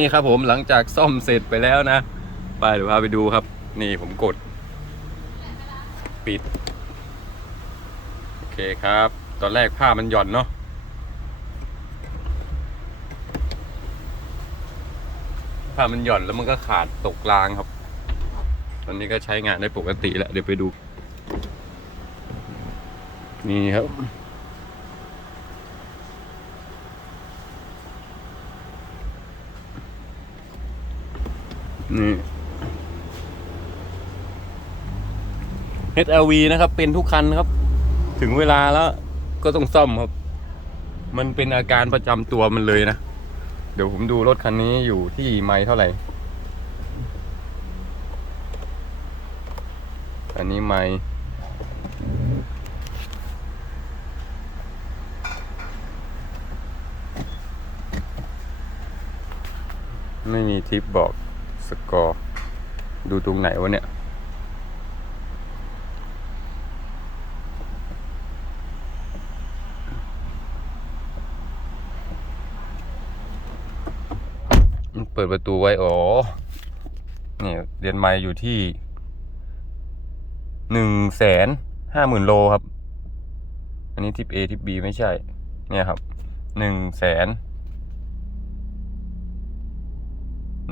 นี่ครับผมหลังจากซ่อมเสร็จไปแล้วนะ ไปเดี๋ยวพาไปดูครับ นี่ผมกด ปิด โอเคครับ ตอนแรกผ้ามันหย่อนเนาะผ้ามันหย่อนแล้วมันก็ขาดตกรางครับ ตอนนี้ก็ใช้งานได้ปกติแล้ว เดี๋ยวไปดู นี่ครับ นี่ HLV นะครับ เป็นทุกคันครับ ถึงเวลาแล้วก็ต้องซ่อมครับ มันเป็นอาการประจำตัวมันเลยนะ เดี๋ยวผมดูรถคันนี้อยู่ที่ไมล์เท่าไหร่ อันนี้ไมล์ไม่มีทิปบอก สกอร์ ดูตรงไหนวะเนี่ย เปิดประตูไว้ อ๋อ นี่เรียนไม้อยู่ที่หนึ่งแสนห้าหมื่นโลครับ อันนี้ทิป A ทิป B ไม่ใช่ เนี่ยครับหนึ่งแสน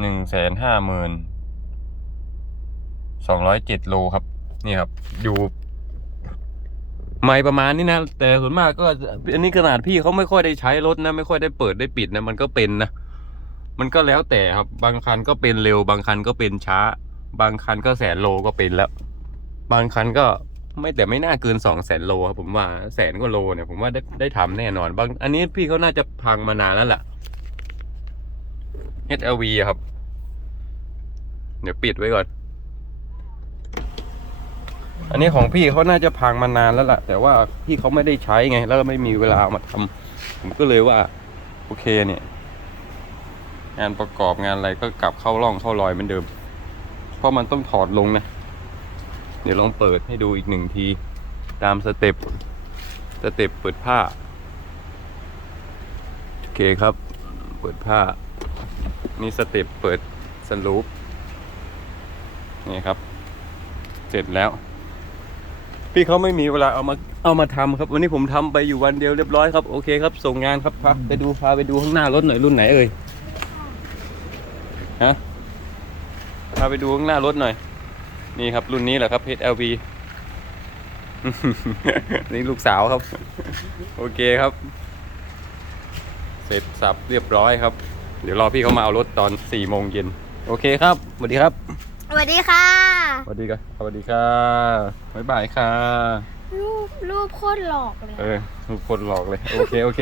หนึ่งแสนห้าหมื่นสองร้อยเจ็ดโลครับ นี่ครับ อยู่ ไม่ประมาณนี้นะ แต่ส่วนมากก็ อันนี้ขนาดพี่เขาไม่ค่อยได้ใช้รถนะ ไม่ค่อยได้เปิดได้ปิดนะ มันก็เป็นนะ มันก็แล้วแต่ครับ บางคันก็เป็นเร็ว บางคันก็เป็นช้า บางคันก็แสนโลก็เป็นแล้ว บางคันก็ไม่แต่ไม่น่าเกินสองแสนโลครับผมว่าแสนกว่าโลเนี่ยผมว่าได้ได้ทำแน่นอน บาง อันนี้พี่เขาน่าจะพังมานานแล้วล่ะ HLV อะครับ เดี๋ยวปิดไว้ก่อน อันนี้ของพี่เขาน่าจะพังมานานแล้วล่ะ แต่ว่าพี่เขาไม่ได้ใช้ไง แล้วก็ไม่มีเวลาเอามาทำผมก็เลยว่า โอเคเนี่ย งานประกอบงานอะไรก็กลับเข้าร่องเข้ารอยเหมือนเดิม เพราะมันต้องถอดลงนะ เดี๋ยวลองเปิดให้ดูอีกหนึ่งที ตามสเต็ปสเต็ปเปิดผ้า โอเคครับ เปิดผ้า นี่สเต็ปเปิดสลูปนี่ครับ เสร็จแล้ว พี่เขาไม่มีเวลาเอามาเอามาทำครับ วันนี้ผมทำไปอยู่วันเดียวเรียบร้อยครับโอเคครับ ส่งงานครับพาไปดูพาไปดูข้างหน้ารถหน่อยรุ่นไหนเอ่ยฮะพาไปดูข้างหน้ารถหน่อย นี่ครับ รุ่นนี้แหละครับ HLV นี่ลูกสาวครับ โอเคครับ เสร็จสับเรียบร้อยครับ เดี๋ยวรอพี่เขามาเอารถตอน4โมงเย็นโอเคครับสวัสดีครับสวัสดีค่ะ สวัสดีครับสวัสดีค่ะบ๊ายบายค่ะ รูปรูปโคตรหลอกเลย เออทุกคนหลอกเลย โอเค โอเค